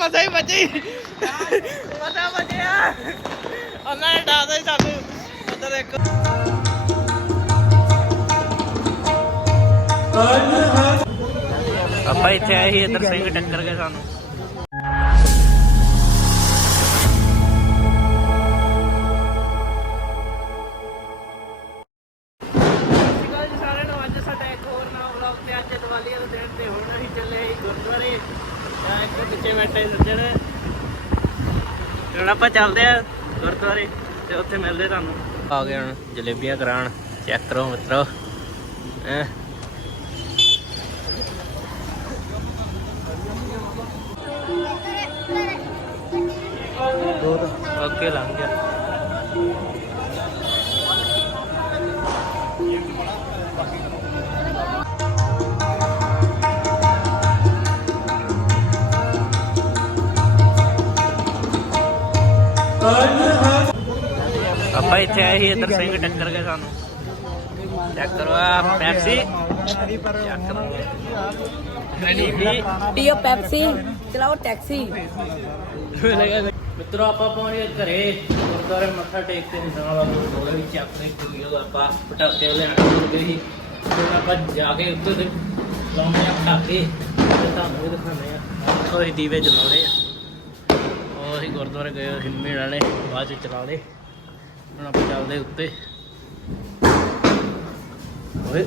ਮਜ਼ਾ ਹੀ ਬਚੀ। ਮਜ਼ਾ ਬਚਿਆ ਉਹਨਾਂ ਨੇ ਡਾਦਾ ਹੀ ਸਾਨੂੰ ਉਧਰ ਇੱਕ ਆਪਾਂ ਇੱਥੇ ਆਏ ਸੀ ਇੱਧਰ ਸਿੰਘ ਟੱਕਰ ਗਏ ਸਾਨੂੰ। ਪਿੱਛੇ ਬੈਠੇ ਸੱਜਣ। ਹੁਣ ਆਪਾਂ ਚੱਲਦੇ ਆ ਗੁਰਦੁਆਰੇ ਤੇ ਉੱਥੇ ਮਿਲਦੇ ਤੁਹਾਨੂੰ। ਆ ਗਏ ਹੁਣ ਜਲੇਬੀਆਂ ਕਰਾਣ ਚੈੱਕ ਕਰੋ ਮਿੱਤਰੋ। ਹੈਂ? ਓਕੇ ਲੰਘ ਗਿਆ। ਆਪਾਂ ਇੱਥੇ ਆਏ ਸੀ ਇੱਧਰ ਸਿੰਘ ਟੱਕਰ ਗਏ ਸਾਨੂੰ। ਚੈੱਕ ਕਰੋ ਆ ਪੈਪਸੀ। ਚੈੱਕ ਕਰੋ ਨਹੀਂ ਵੀ ਪੀਓ ਪੈਪਸੀ ਚਲਾਓ ਟੈਕਸੀ। ਮਿੱਤਰੋ ਆਪਾਂ ਪਹੁੰਚ ਘਰੇ। ਗੁਰਦੁਆਰੇ ਮੱਥਾ ਟੇਕ ਕੇ ਨਾਲ ਥੋੜਾ ਵੀ ਚੱਕ ਕੋਈ ਉਹ ਆਪਾਂ ਪਟਾਕੇ ਲੈਣ ਗਏ ਸੀ। ਫਿਰ ਆਪਾਂ ਜਾ ਕੇ ਉੱਤੇ ਤੇ ਲਾਉਣੇ ਆ ਪਟਾਕੇ। ਤੇ ਤੁਹਾਨੂੰ ਦਿਖਾਉਂਦੇ ਆ। ਇਹ ਦੀਵੇ ਜਲਾਉਣੇ ਆ। ਗੁਰਦੁਆਰੇ ਗਏ ਹਿੰਮੇ ਵਾਲੇ ਬਾਅਦ ਚ ਚਲਾ ਲਏ ਹੁਣ ਆਪਾਂ ਚੱਲਦੇ ਉੱਤੇ। ਓਏ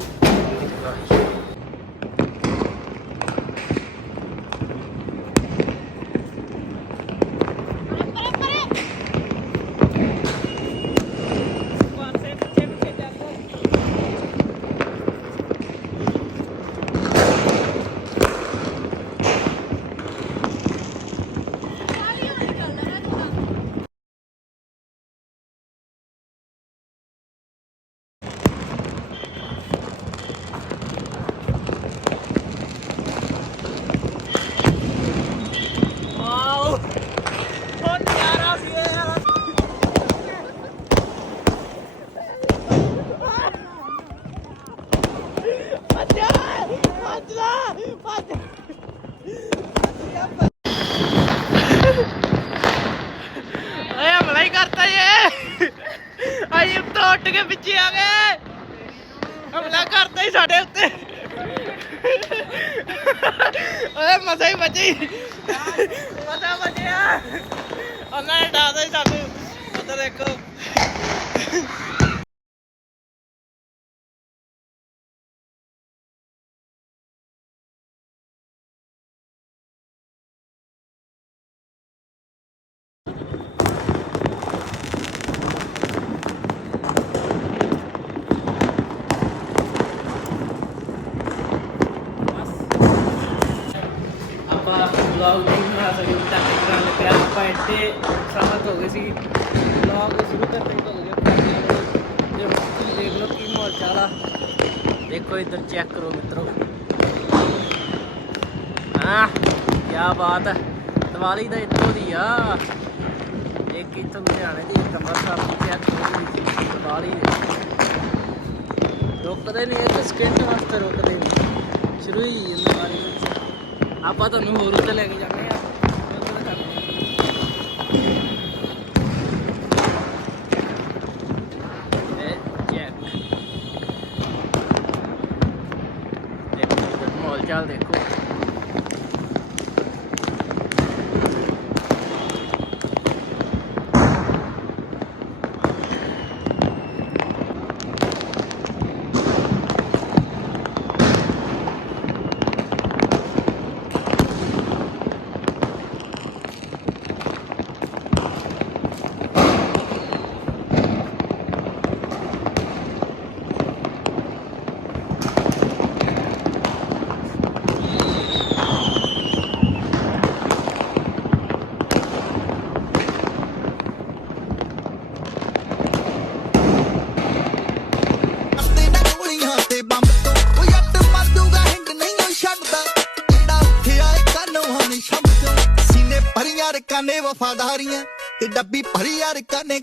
ਵਾਓ ਬਹੁਤ ਨਜ਼ਾਰਾ ਸੀ ਇਹ ਯਾਰ ਅੱਛਾ ਅੱਛਾ ਅੱਛਾ ਆਇਆ ਮਲਾਈ ਕਰਤਾ ਇਹ। ਆਈ ਉੱਤੋਂ ਉੱਟ ਕੇ ਪਿੱਛੇ ਆ ਗਏ। ਹਮਲਾ ਕਰਤਾ ਹੀ ਸਾਡੇ ਉੱਤੇ। ਓਏ ਮਜ਼ਾ ਹੀ ਬਚੀ ਮਜ਼ਾ ਬਚਿਆ ਉਹਨਾਂ ਨੇ ਡਾਦਾ ਹੀ ਸਾਨੂੰ। ਉਧਰ ਦੇਖੋ ਆਪਾਂ ਵਲੌਗ ਨਹੀਂ ਬਣਾ ਸਕਦੇ ਤਾਂ ਕਰਾਂ ਲੱਗਿਆ ਆਪਾਂ ਇੱਥੇ ਸਮਾਤ ਹੋ ਗਏ ਸੀ। ਵਲੌਗ ਸ਼ੁਰੂ ਕਰਦੇ ਹੋ ਗਏ ਤੇ ਤੁਸੀਂ ਦੇਖ ਲਓ ਕੀ ਮਾਹੌਲ ਚਾਲਾ ਦੇਖੋ ਇੱਧਰ ਚੈੱਕ ਕਰੋ ਮਿੱਤਰੋ। ਹਾਂ ਕੀ ਬਾਤ ਹੈ ਦੀਵਾਲੀ ਦਾ ਇੱਥੋਂ ਦੀ ਆ। ਇੱਕ ਇੱਥੋਂ ਲੁਧਿਆਣੇ ਦੀ, ਇੱਕ ਅੰਮ੍ਰਿਤਸਰ ਦੀ ਚੈੱਕ ਕਰੋ ਦੀਵਾਲੀ ਰੁਕਦੇ ਨਹੀਂ, ਇੱਕ ਸਕਿੰਟ ਵਾਸਤੇ ਰੁਕਦੇ ਨਹੀਂ। ਸ਼ੁਰੂ ਹੀ ਜਾਂਦੀ ਆਪਾਂ ਤੁਹਾਨੂੰ ਹੋਰ ਉੱਤੇ ਲੈ ਕੇ ਜਾਂਦੇ ਆ ਉੱਧਰ ਦੇਖੋ। ਹਨੀ ਵਫਾਦਾਰੀਆਂ ਤੇ ਡੱਬੀ ਭਰੀ ਯਾਰ ਕਾਨੇ